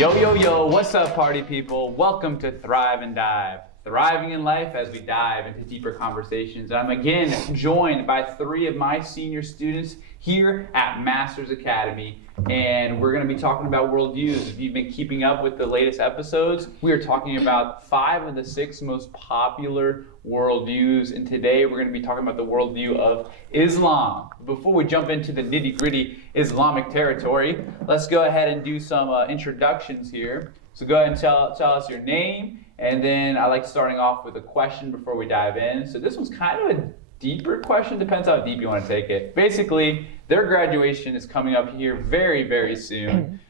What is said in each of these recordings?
Yo, yo, yo, what's up, party people? Welcome to Thrive and Dive. Thriving in life as we dive into deeper conversations. I'm again joined by three of my senior students here at Masters Academy, and we're going to be talking about worldviews. If you've been keeping up with the latest episodes, we are talking about 5 of the 6 most popular worldviews, and today we're going to be talking about the worldview of Islam. Before we jump into the nitty-gritty Islamic territory, let's go ahead and do some introductions here. So go ahead and tell us your name, and then I like starting off with a question before we dive in. So this one's kind of a deeper question, depends how deep you want to take it. Basically, their graduation is coming up here very, very soon.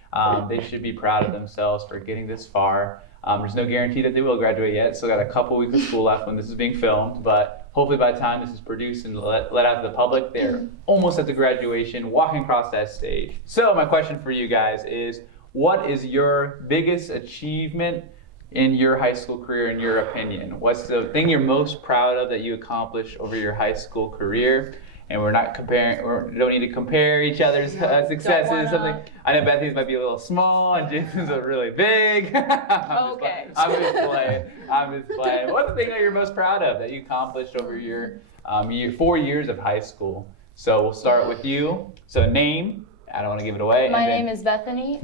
They should be proud of themselves for getting this far. There's no guarantee that they will graduate yet. Still got a couple weeks of school left when this is being filmed, but hopefully by the time this is produced and let out to the public, they're almost at the graduation, walking across that stage. So my question for you guys is, what is your biggest achievement in your high school career, in your opinion? What's the thing you're most proud of that you accomplished over your high school career? And we're not comparing, we don't need to compare each other's successes. Something. I know Bethany's might be a little small and Jason's really big. I'm just playing. What's the thing that you're most proud of that you accomplished over your 4 years of high school? So we'll start with you. So name, I don't want to give it away. My name is Bethany.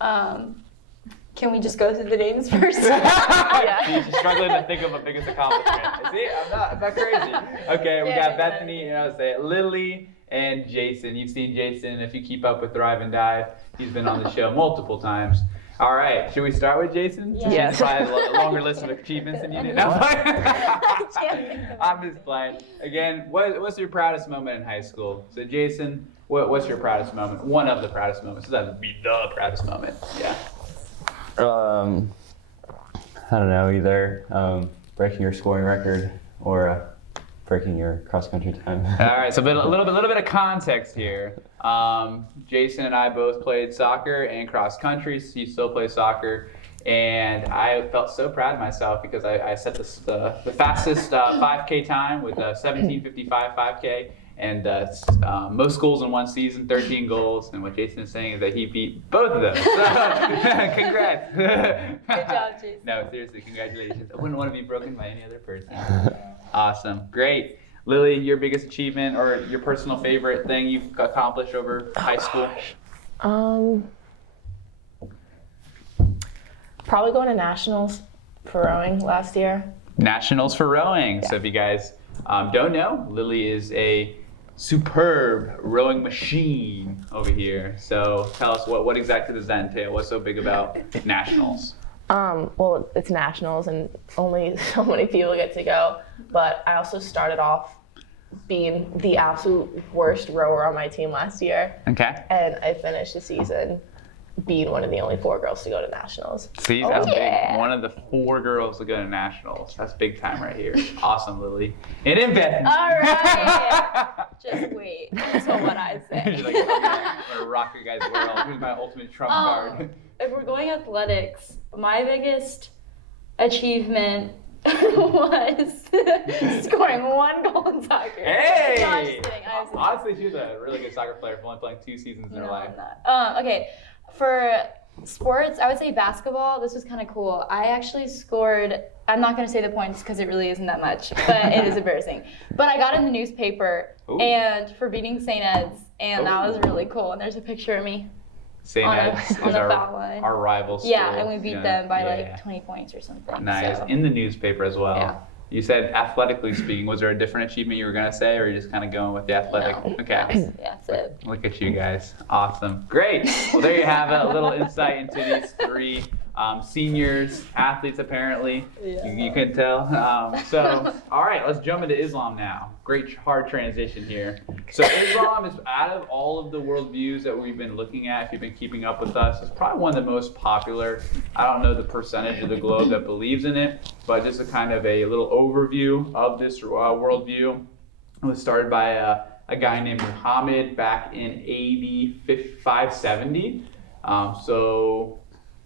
And can we just go through the names first? Yeah. She's struggling to think of a biggest accomplishment. See, I'm not crazy. Okay, we got Bethany, Lily, and Jason. You've seen Jason if you keep up with Thrive and Dive. He's been on the show multiple times. All right, should we start with Jason? Yes. He's probably a longer list of achievements than you did. No, I'm just playing. Again, what's your proudest moment in high school? So Jason, what's your proudest moment? One of the proudest moments. So that would be the proudest moment. Yeah. I don't know, either breaking your scoring record or breaking your cross-country time. All right, so a little bit of context here. Jason and I both played soccer and cross-country. He still plays soccer, and I felt so proud of myself because I set the fastest 5K time with 17:55 5K. And most goals in one season, 13 goals. And what Jason is saying is that he beat both of them. So, congrats. Good job, Jason. No, seriously, congratulations. I wouldn't want to be broken by any other person. Awesome, great. Lily, your biggest achievement or your personal favorite thing you've accomplished over high school? Probably going to nationals for rowing last year. Nationals for rowing. Yeah. So if you guys don't know, Lily is a superb rowing machine over here. So tell us what exactly does that entail? What's so big about nationals? Well, it's nationals and only so many people get to go. But I also started off being the absolute worst rower on my team last year. Okay. And I finished the season being one of the only 4 girls to go to nationals. See, that's big. One of the 4 girls to go to nationals. That's big time right here. Awesome, Lily. And in Bethany. All right. Just wait. That's what I say. She's like, I'm gonna rock your guys' world. Who's my ultimate trump card? If we're going athletics, my biggest achievement was scoring 1 goal in soccer. Hey! No, I'm just kidding. Honestly, she was a really good soccer player for only playing 2 seasons in her life. Okay, for sports, I would say basketball. This was kind of cool. I actually scored, I'm not going to say the points because it really isn't that much, but it is embarrassing. But I got in the newspaper and for beating St. Ed's, and that was really cool. And there's a picture of me. St. Ed's is our rival school. Yeah, and we beat them by 20 points or something. Nice. So. In the newspaper as well. Yeah. You said athletically speaking, was there a different achievement you were going to say, or are you just kind of going with the athletic? No, okay. That's it. Look at you guys. Awesome. Great. Well, there you have it. A little insight into these 3 seniors, athletes apparently. Yeah. You couldn't tell. So, all right, let's jump into Islam now. Great hard transition here. So Islam is, out of all of the worldviews that we've been looking at, if you've been keeping up with us, it's probably one of the most popular. I don't know the percentage of the globe that believes in it, but just a kind of a little overview of this worldview. It was started by a guy named Muhammad back in AD 570. So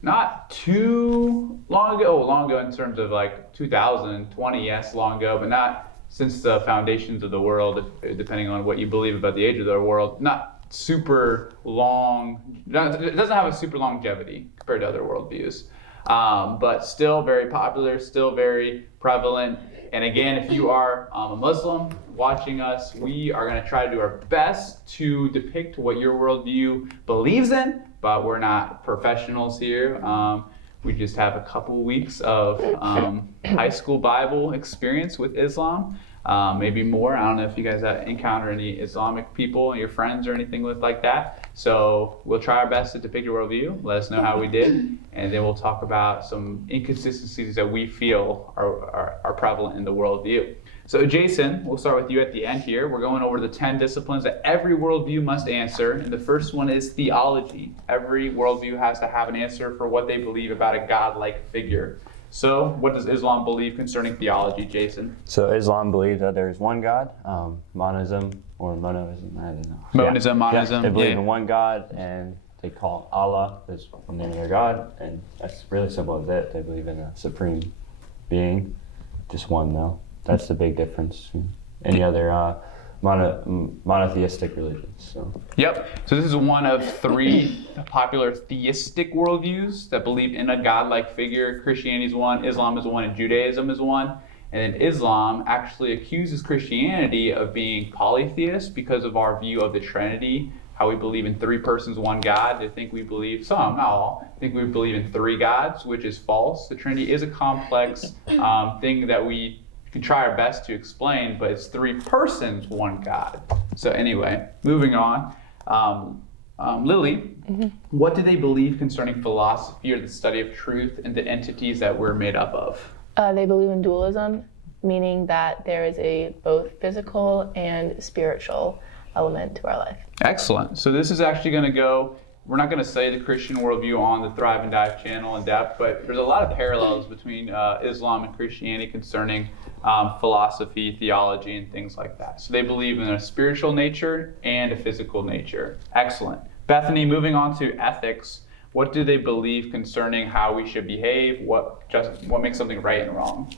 not too long ago in terms of like 2020, yes, long ago, but not since the foundations of the world, depending on what you believe about the age of the world, not super long, it doesn't have a super longevity compared to other worldviews, but still very popular, still very prevalent. And again, if you are a Muslim watching us, we are going to try to do our best to depict what your worldview believes in, but we're not professionals here. We just have a couple weeks of high school Bible experience with Islam, maybe more. I don't know if you guys encounter any Islamic people, your friends or anything like that. So we'll try our best to depict your worldview. Let us know how we did, and then we'll talk about some inconsistencies that we feel are prevalent in the worldview. So Jason, we'll start with you at the end here. We're going over the 10 disciplines that every worldview must answer. And the first one is theology. Every worldview has to have an answer for what they believe about a God-like figure. So what does Islam believe concerning theology, Jason? So Islam believes that there is one God, monism or monoism, I don't know. Monism, monism. They believe in one God, and they call Allah as the name of their God, and that's really simple as it. They believe in a supreme being, just one though. That's the big difference between any other monotheistic religions. So. Yep. So this is one of 3 popular theistic worldviews that believe in a God-like figure. Christianity is one, Islam is one, and Judaism is one. And then Islam actually accuses Christianity of being polytheist because of our view of the Trinity, how we believe in 3 persons, one God. They think we believe, some, not all, think we believe in 3 gods, which is false. The Trinity is a complex thing that we can try our best to explain, but it's 3 persons, one God. So anyway, moving on. Lily, what do they believe concerning philosophy or the study of truth and the entities that we're made up of? They believe in dualism, meaning that there is a both physical and spiritual element to our life. Excellent. So this is actually going to go, we're not going to study the Christian worldview on the Thrive and Dive channel in depth, but there's a lot of parallels between Islam and Christianity concerning philosophy, theology, and things like that. So they believe in a spiritual nature and a physical nature. Excellent. Bethany, moving on to ethics, what do they believe concerning how we should behave? What makes something right and wrong?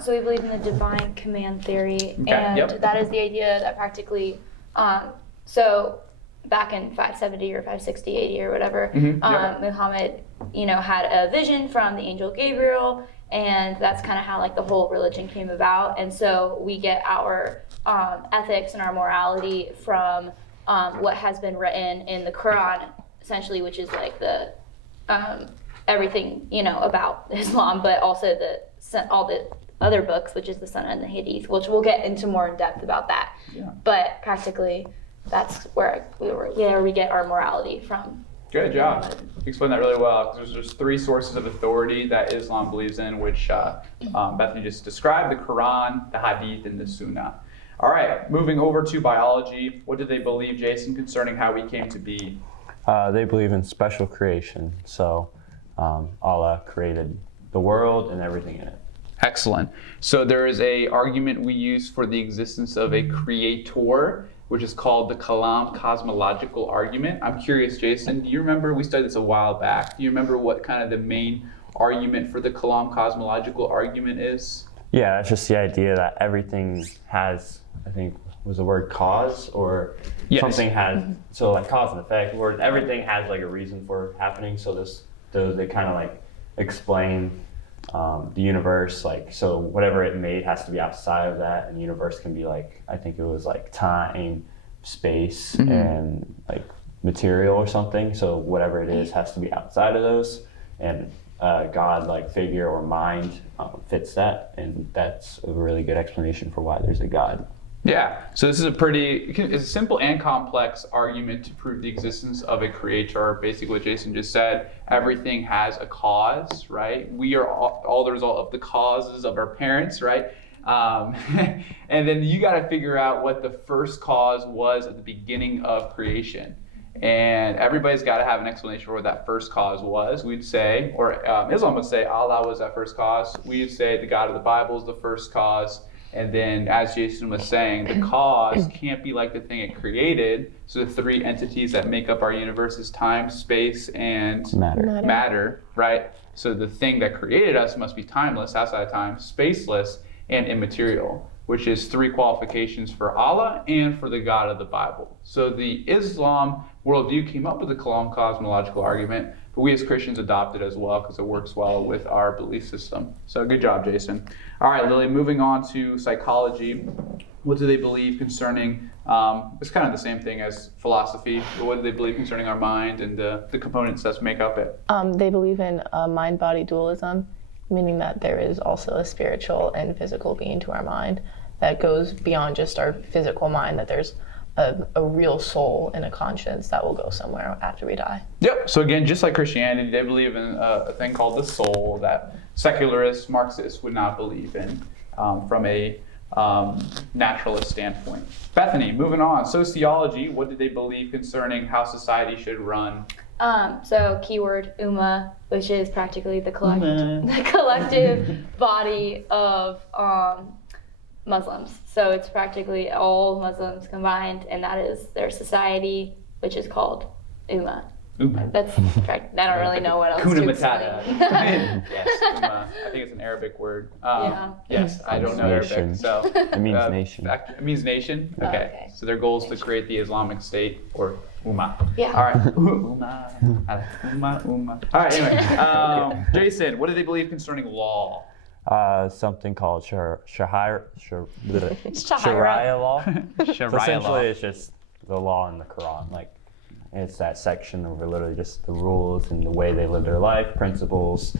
So we believe in the divine command theory, Okay, and yep. that is the idea that practically, so back in 570 or 560 AD or whatever, Yep. Muhammad, had a vision from the angel Gabriel, and that's kind of how like the whole religion came about. And so we get our ethics and our morality from what has been written in the Quran, essentially, which is like the everything about Islam, but also all the other books, which is the Sunnah and the Hadith, which we'll get into more in depth about that. Yeah. But practically, that's where we get our morality from. Good job. You explained that really well. There's 3 sources of authority that Islam believes in, which Bethany just described: the Quran, the Hadith, and the Sunnah. All right, moving over to biology. What do they believe, Jason, concerning how we came to be? They believe in special creation. So Allah created the world and everything in it. Excellent. So there is a argument we use for the existence of a creator, which is called the Kalam cosmological argument. I'm curious, Jason, do you remember, we studied this a while back, do you remember what kind of the main argument for the Kalam cosmological argument is? Yeah, it's just the idea that everything has, I think, was the word cause, or Yes. something has, so like cause and effect, where everything has like a reason for happening. So they kind of like explain the universe, like, so whatever it made has to be outside of that, and the universe can be like, I think it was like time, space, and like material or something. So whatever it is has to be outside of those, and God-like figure or mind fits that, and that's a really good explanation for why there's a God. Yeah, so this is it's a simple and complex argument to prove the existence of a creator. Basically what Jason just said, everything has a cause, right? We are all the result of the causes of our parents, right? And then you got to figure out what the first cause was at the beginning of creation. And everybody's got to have an explanation for what that first cause was. We'd say, or Islam would say Allah was that first cause. We'd say the God of the Bible is the first cause. And then, as Jason was saying, the cause can't be like the thing it created. So the 3 entities that make up our universe is time, space, and matter, right? So the thing that created us must be timeless, outside of time, spaceless, and immaterial. which is 3 qualifications for Allah and for the God of the Bible. So the Islam worldview came up with the Kalam cosmological argument, but we as Christians adopt it as well because it works well with our belief system. So good job, Jason. All right, Lily, moving on to psychology. What do they believe concerning, it's kind of the same thing as philosophy, but what do they believe concerning our mind and the components that make up it? They believe in mind-body dualism, meaning that there is also a spiritual and physical being to our mind that goes beyond just our physical mind, that there's a real soul and a conscience that will go somewhere after we die. Yep. So again, just like Christianity, they believe in a thing called the soul that secularists, Marxists would not believe in from a naturalist standpoint. Bethany, moving on. Sociology, what did they believe concerning how society should run? So keyword Ummah, which is practically the collective body of Muslims. So it's practically all Muslims combined, and that is their society, which is called Ummah. That's correct. I don't really know what else Kuna to Matata. explain. Yes, Ummah. I think it's an Arabic word. Yeah. Yes, I don't know Nation. Arabic, so It means nation. It means nation. Okay. Okay. So their goal is to create the Islamic State or Ummah. Yeah. All right. Ummah. Ummah. All right. Anyway, Jason, what do they believe concerning law? Something called Sharia law. So Sharia law. essentially, it's just the law in the Quran. Like, it's that section where literally just the rules and the way they live their life, principles,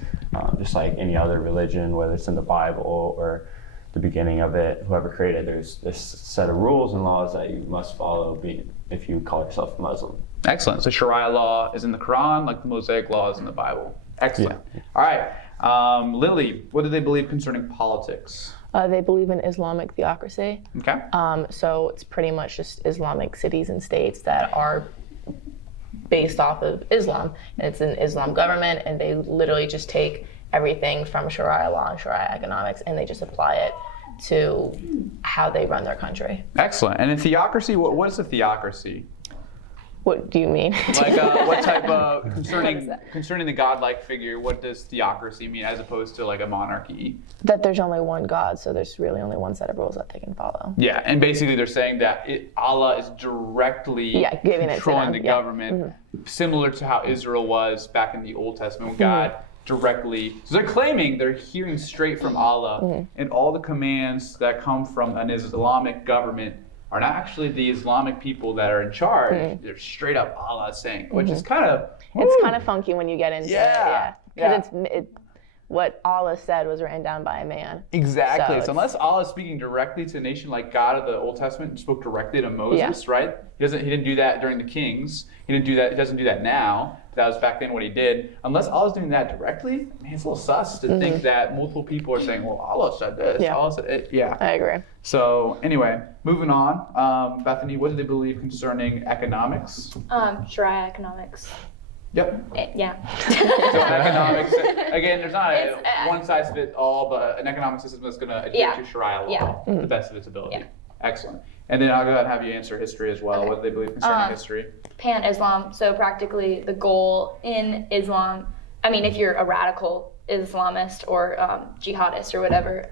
just like any other religion, whether it's in the Bible or the beginning of it, whoever created, there's this set of rules and laws that you must follow if you call yourself a Muslim. Excellent. So Sharia law is in the Quran, like the Mosaic law is in the Bible. Excellent. Yeah. All right. Lily, what do they believe concerning politics? They believe in Islamic theocracy. Okay. So it's pretty much just Islamic cities and states that are based off of Islam. And it's an Islam government, and they literally just take everything from Sharia law and Sharia economics, and they just apply it to how they run their country. Excellent. And in theocracy, what is a theocracy? What do you mean? Like what type of concerning the godlike figure? What does theocracy mean as opposed to like a monarchy? That there's only one God, so there's really only one set of rules that they can follow. Yeah, and basically they're saying that Allah is directly giving it to controlling them. the government, similar to how Israel was back in the Old Testament when God directly. So they're claiming they're hearing straight from Allah, and all the commands that come from an Islamic government are not actually the Islamic people that are in charge. They're straight up Allah saying, which is kind of... It's kind of funky when you get into it, Yeah. Because what Allah said was written down by a man. Exactly. So So unless Allah is speaking directly to a nation like God of the Old Testament spoke directly to Moses, right? He didn't do that during the kings. He didn't do that. He doesn't do that now. That was back then what he did. Unless Allah's doing that directly, man, it's a little sus to think that multiple people are saying, well, Allah said this. Yeah. Allah said it. Yeah. I agree. So anyway, moving on. Bethany, what do they believe concerning economics? Sharia economics. Yep. Yeah. So economics, again, there's not a one size fits all, but an economic system that's going to adhere to Sharia law to the best of its ability. Yeah. Excellent. And then I'll go ahead and have you answer history as well. Okay. What do they believe concerning history? Pan-Islam, so practically the goal in Islam, I mean, if you're a radical Islamist or jihadist or whatever,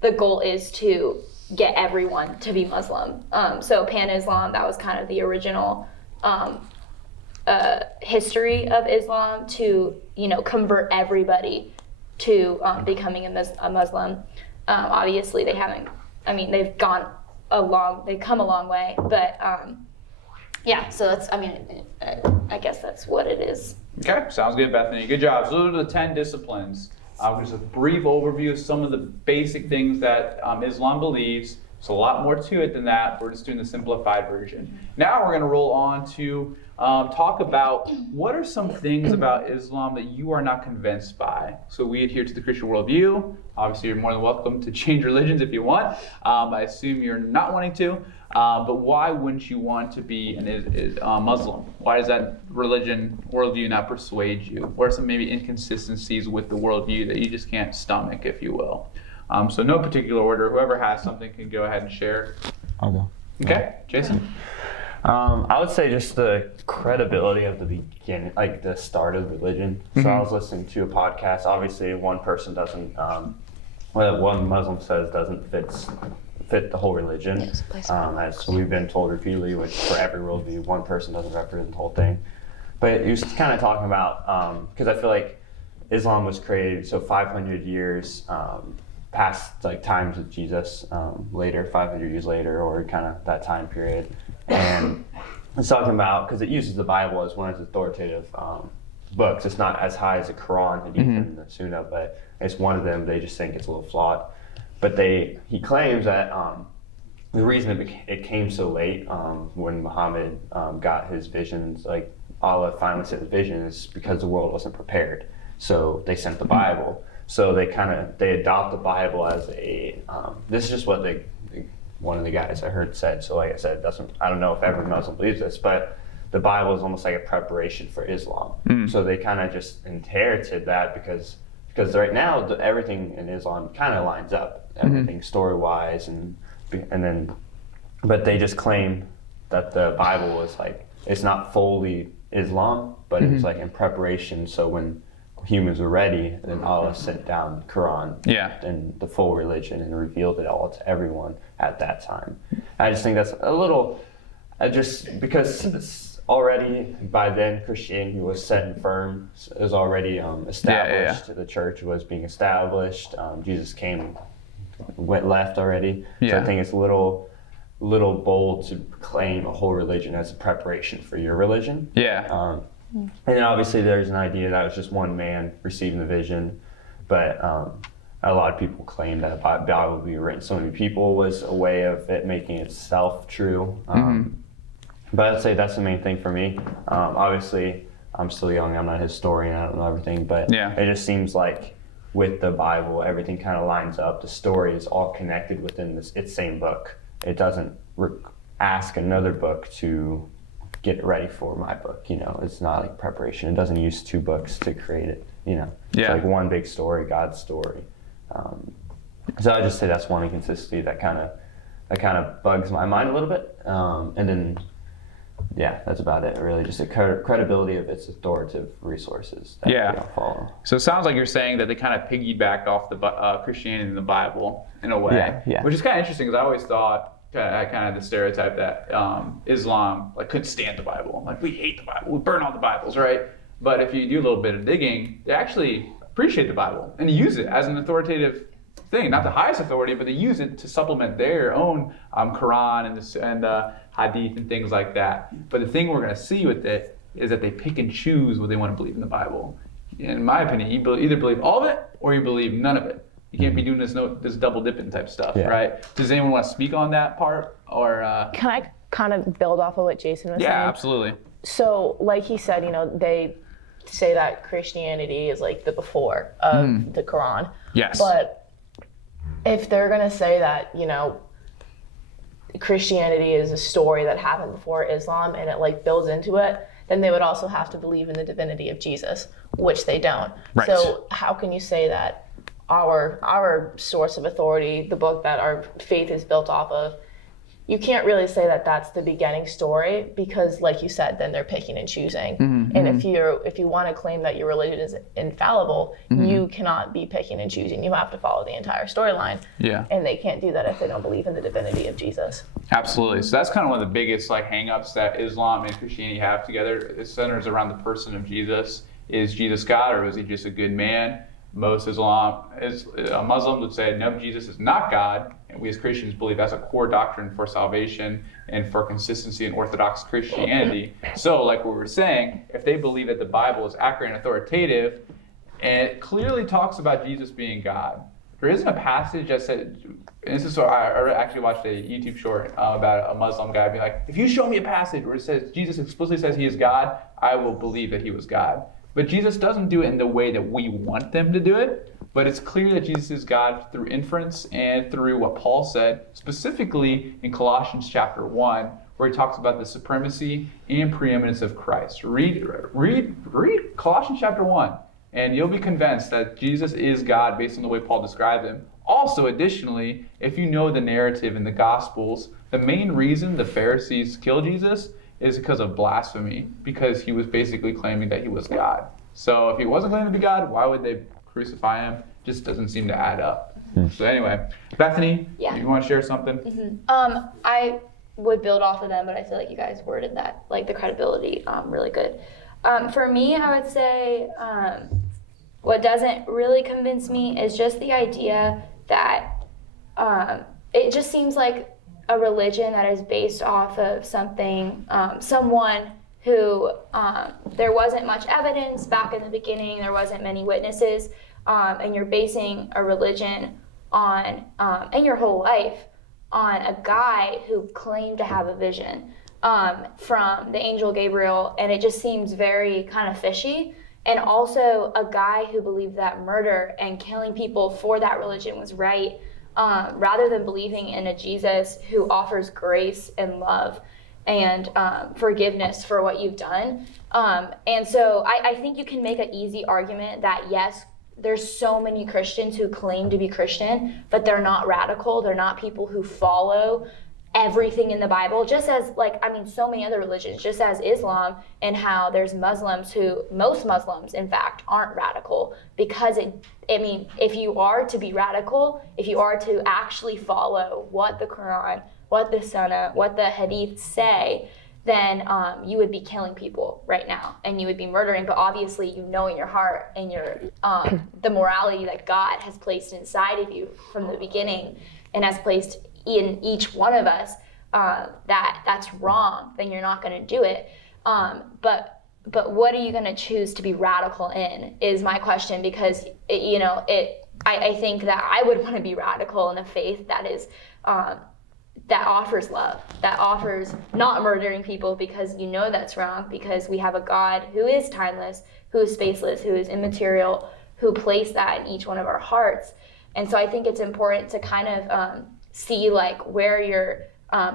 the goal is to get everyone to be Muslim. So Pan-Islam, that was kind of the original history of Islam to, convert everybody to becoming a Muslim. Obviously, they've come a long way, but yeah, so I guess that's what it is. Okay, sounds good, Bethany. Good job. So those are the 10 disciplines. Just a brief overview of some of the basic things that Islam believes. There's a lot more to it than that. We're just doing the simplified version. Now we're going to roll on to talk about what are some things about Islam that you are not convinced by. So we adhere to the Christian worldview. Obviously, you're more than welcome to change religions if you want. I assume you're not wanting to. But why wouldn't you want to be a Muslim? Why does that religion worldview not persuade you? What are some maybe inconsistencies with the worldview that you just can't stomach, if you will? So no particular order. Whoever has something can go ahead and share. I'll go. Okay, Jason. I would say just the credibility of the beginning, like the start of religion. So I was listening to a podcast. Obviously, one person doesn't what one Muslim says doesn't fit the whole religion. Yes, place As we've been told repeatedly, which for every worldview, one person doesn't represent the whole thing. But he was kind of talking about, because I feel like Islam was created, so 500 years past like times of Jesus, later, 500 years later, or kind of that time period. And it's talking about, because it uses the Bible as one of its authoritative books. It's not as high as the Quran, Hadith, and the Sunnah, but it's one of them. They just think it's a little flawed. But he claims that the reason it came so late, when Muhammad got his visions, like Allah finally sent the vision, is because the world wasn't prepared. So they sent the Bible. So they adopt the Bible as this is just what one of the guys I heard said. So like I said, I don't know if every Muslim believes this, but the Bible is almost like a preparation for Islam. So they kind of just inherited that because right now everything in Islam kind of lines up, everything story-wise, but they just claim that the Bible was like, it's not fully Islam, but it's like in preparation. So when humans were ready, then Allah sent down the Quran and the full religion and revealed it all to everyone at that time. I just think that's a little, just because it's already by then Christianity was set and firm, it was already established. The church was being established. Jesus went left already. So I think it's a little bold to claim a whole religion as a preparation for your religion. And then obviously there's an idea that it was just one man receiving the vision, but a lot of people claim that the Bible would be written so many people was a way of it making itself true. But I'd say that's the main thing for me. Obviously, I'm still young, I'm not a historian, I don't know everything, but it just seems like with the Bible, everything kind of lines up. The story is all connected within its same book. It doesn't ask another book to get it ready for my book, it's not like preparation. It doesn't use two books to create it, It's like one big story, God's story. So I just say that's one inconsistency that kind of bugs my mind a little bit. And then, that's about it, really. Just the credibility of its authoritative resources that they don't follow. So it sounds like you're saying that they kind of piggybacked off the Christianity and the Bible in a way, which is kind of interesting because I always thought, kind of the stereotype that Islam couldn't stand the Bible. Like, we hate the Bible, we burn all the Bibles, right? But if you do a little bit of digging, they actually appreciate the Bible and use it as an authoritative thing, not the highest authority, but they use it to supplement their own Quran and Hadith and things like that. But the thing we're going to see with it is that they pick and choose what they want to believe in the Bible. In my opinion, you either believe all of it or you believe none of it. You can't be doing this double dipping type stuff, right? Does anyone want to speak on that part, or? Can I kind of build off of what Jason was saying? Yeah, absolutely. So, like he said, they say that Christianity is like the before of the Quran. Yes. But if they're gonna say that, Christianity is a story that happened before Islam and it builds into it, then they would also have to believe in the divinity of Jesus, which they don't. Right. So how can you say that our source of authority, the book that our faith is built off of, you can't really say that that's the beginning story, because like you said, then they're picking and choosing. And if you want to claim that your religion is infallible, you cannot be picking and choosing. You have to follow the entire storyline. And they can't do that if they don't believe in the divinity of Jesus. Absolutely. So that's kind of one of the biggest hang-ups that Islam and Christianity have together. It centers around the person of Jesus. Is Jesus God, or was he just a good man? Most Muslims would say, no, Jesus is not God. And we as Christians believe that's a core doctrine for salvation and for consistency in Orthodox Christianity. So like we were saying, if they believe that the Bible is accurate and authoritative, and it clearly talks about Jesus being God, there isn't a passage that said, and this is what I actually watched a YouTube short about a Muslim guy being like, if you show me a passage where it says Jesus explicitly says he is God, I will believe that he was God. But Jesus doesn't do it in the way that we want them to do it. But it's clear that Jesus is God through inference and through what Paul said, specifically in Colossians chapter 1, where he talks about the supremacy and preeminence of Christ. Read Colossians chapter 1, and you'll be convinced that Jesus is God based on the way Paul described him. Also, additionally, if you know the narrative in the Gospels, the main reason the Pharisees killed Jesus is because of blasphemy, because he was basically claiming that he was God. So if he wasn't claiming to be God, why would they crucify him? Just doesn't seem to add up. So anyway, Bethany, Yeah. you want to share something? I would build off of them, but I feel like you guys worded that, like the credibility, really good. For me, I would say what doesn't really convince me is just the idea that it just seems like a religion that is based off of something, someone who there wasn't much evidence back in the beginning, there wasn't many witnesses, and you're basing a religion on, and your whole life, on a guy who claimed to have a vision from the angel Gabriel, and it just seems very kind of fishy. And also a guy who believed that murder and killing people for that religion was right, rather than believing in a Jesus who offers grace and love and forgiveness for what you've done. And so I think you can make an easy argument that yes, there's so many Christians who claim to be Christian, but they're not radical. They're not people who follow everything in the Bible, just as so many other religions, just as Islam, and how there's Muslims who, most Muslims in fact, aren't radical, because if you are to be radical, if you are to actually follow what the Quran, what the Sunnah, what the Hadith say, then you would be killing people right now, and you would be murdering. But obviously, you know in your heart and your the morality that God has placed inside of you from the beginning, and has placed in each one of us, that's wrong. Then you're not going to do it. But what are you going to choose to be radical in? Is my question, because I think that I would want to be radical in a faith that is. That offers love, that offers not murdering people because you know that's wrong, because we have a God who is timeless, who is spaceless, who is immaterial, who placed that in each one of our hearts. And so I think it's important to kind of see like where you're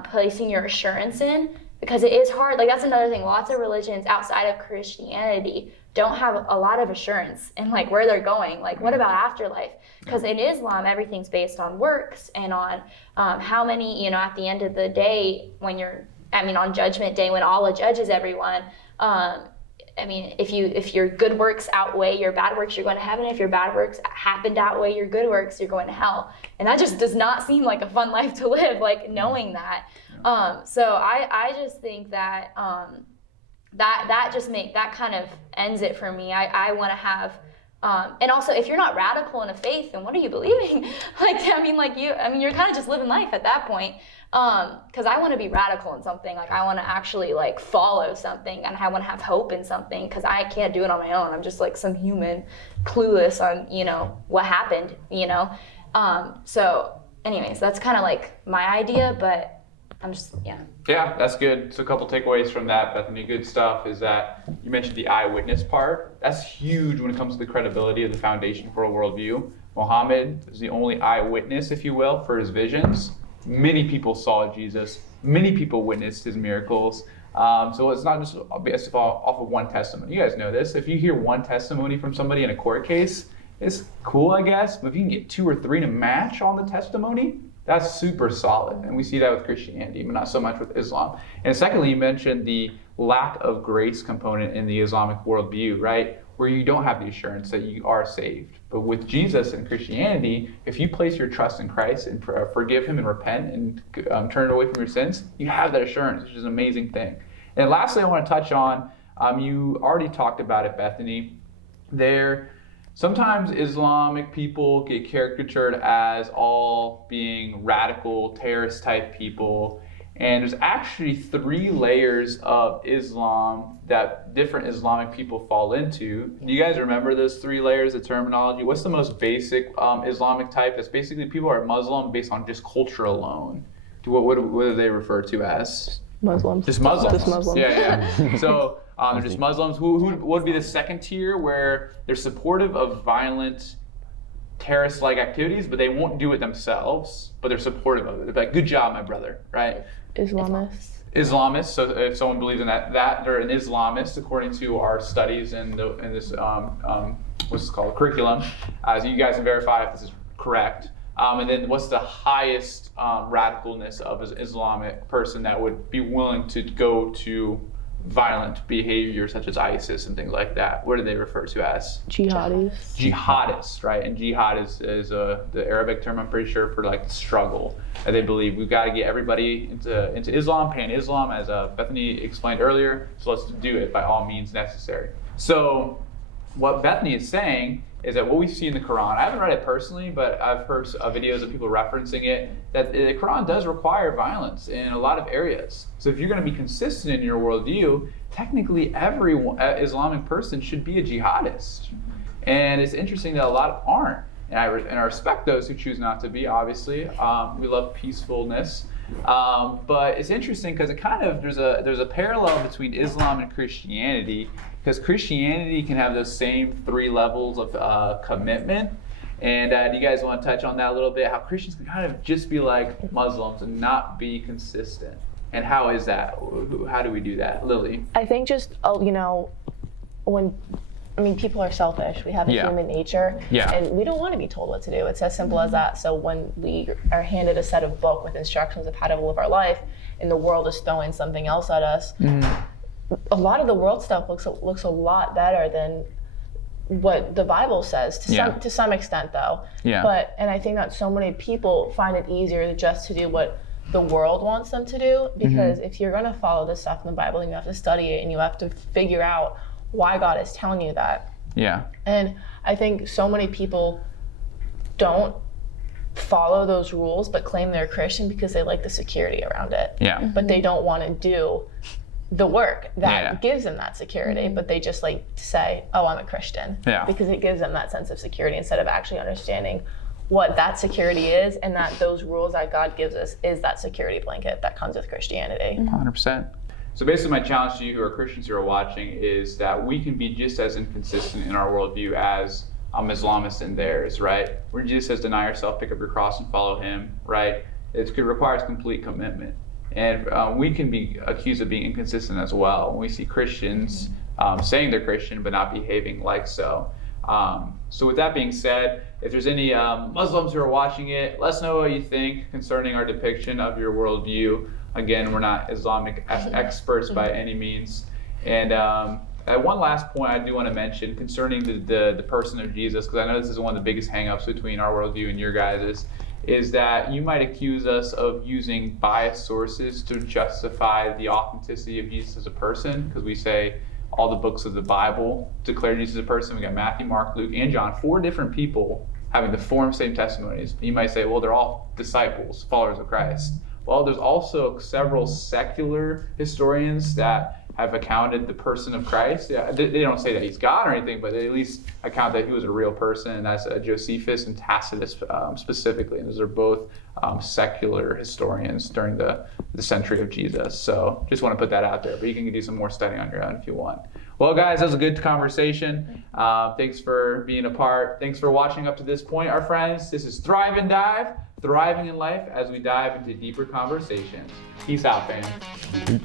placing your assurance in, because it is hard. Like that's another thing. Lots of religions outside of Christianity don't have a lot of assurance in like where they're going. Like what about afterlife? Because in Islam, everything's based on works and on how many, at the end of the day, on Judgment Day, when Allah judges everyone, if your good works outweigh your bad works, you're going to heaven. If your bad works happen to outweigh your good works, you're going to hell. And that just does not seem like a fun life to live, like knowing that. So I just think that that kind of ends it for me. I want to have, and also if you're not radical in a faith, then what are you believing? You're kind of just living life at that point. Because I want to be radical in something. Like I want to actually like follow something, and I want to have hope in something, because I can't do it on my own. I'm just like some human clueless on, what happened, So anyways, that's kind of like my idea, but I'm just, yeah. Yeah, that's good. So a couple takeaways from that, Bethany. Good stuff is that you mentioned the eyewitness part. That's huge when it comes to the credibility of the foundation for a worldview. Muhammad is the only eyewitness, if you will, for his visions. Many people saw Jesus. Many people witnessed his miracles. So it's not just based off of one testimony. You guys know this. If you hear one testimony from somebody in a court case, it's cool, I guess. But if you can get 2 or 3 to match on the testimony, that's super solid. And we see that with Christianity, but not so much with Islam. And secondly, you mentioned the lack of grace component in the Islamic worldview, right? Where you don't have the assurance that you are saved. But with Jesus and Christianity, if you place your trust in Christ and forgive him and repent and turn away from your sins, you have that assurance, which is an amazing thing. And lastly, I want to touch on, you already talked about it, Bethany. Sometimes Islamic people get caricatured as all being radical, terrorist type people. And there's actually 3 layers of Islam that different Islamic people fall into. Do you guys remember those 3 layers of terminology? What's the most basic Islamic type? That's basically people are Muslim based on just culture alone. What do they refer to as? Muslims. Just Muslims. Just Muslims. Yeah. So they're just Muslims. Who would be the second tier, where they're supportive of violent terrorist-like activities, but they won't do it themselves, but they're supportive of it. They're like, good job, my brother, right? Islamists. So if someone believes in that they're an Islamist according to our studies in this what's it called, curriculum. So you guys can verify if this is correct. And then what's the highest radicalness of an Islamic person that would be willing to go to violent behavior such as ISIS and things like that. What do they refer to as? Jihadis. Jihadists, right? And jihad is the Arabic term, I'm pretty sure, for like the struggle. And they believe we've got to get everybody into Islam, pan-Islam, as Bethany explained earlier. So let's do it by all means necessary. So what Bethany is saying is that what we see in the Quran, I haven't read it personally, but I've heard videos of people referencing it, that the Quran does require violence in a lot of areas. So if you're going to be consistent in your worldview, technically every Islamic person should be a jihadist. And it's interesting that a lot aren't. And I respect those who choose not to be, obviously. We love peacefulness. But it's interesting because it kind of, there's a parallel between Islam and Christianity, because Christianity can have those same 3 levels of commitment. And do you guys want to touch on that a little bit? How Christians can kind of just be like Muslims and not be consistent. And how is that? How do we do that? Lily? I think just, people are selfish. We have a human nature. Yeah. And we don't want to be told what to do. It's as simple as that. So when we are handed a set of book with instructions of how to live our life, and the world is throwing something else at us, a lot of the world stuff looks a lot better than what the Bible says, to some extent, though. Yeah. And I think that so many people find it easier just to do what the world wants them to do, because if you're going to follow this stuff in the Bible, then you have to study it and you have to figure out why God is telling you that. Yeah. And I think so many people don't follow those rules but claim they're Christian because they like the security around it. Yeah. But they don't want to do the work that gives them that security, but they just like to say, oh, I'm a Christian. Yeah. Because it gives them that sense of security instead of actually understanding what that security is, and that those rules that God gives us is that security blanket that comes with Christianity. 100%. So basically my challenge to you who are Christians who are watching is that we can be just as inconsistent in our worldview as Islamists in theirs, right? Where Jesus says, deny yourself, pick up your cross and follow him, right? It requires complete commitment. And we can be accused of being inconsistent as well. We see Christians saying they're Christian but not behaving like so. So with that being said, if there's any Muslims who are watching it, let us know what you think concerning our depiction of your worldview. Again, we're not Islamic experts by any means. And one last point I do want to mention concerning the person of Jesus, because I know this is one of the biggest hang-ups between our worldview and your guys', is that you might accuse us of using biased sources to justify the authenticity of Jesus as a person, because we say all the books of the Bible declare Jesus as a person. We got Matthew, Mark, Luke, and John, 4 different people having the same testimonies. You might say, well, they're all disciples, followers of Christ. Well, there's also several secular historians that have accounted the person of Christ. Yeah, they don't say that he's God or anything, but they at least account that he was a real person, and that's Josephus and Tacitus specifically. And those are both secular historians during the century of Jesus. So just want to put that out there, but you can do some more studying on your own if you want. Well, guys, that was a good conversation. Thanks for being a part. Thanks for watching up to this point, our friends. This is Thrive and Dive, thriving in life as we dive into deeper conversations. Peace out, fam.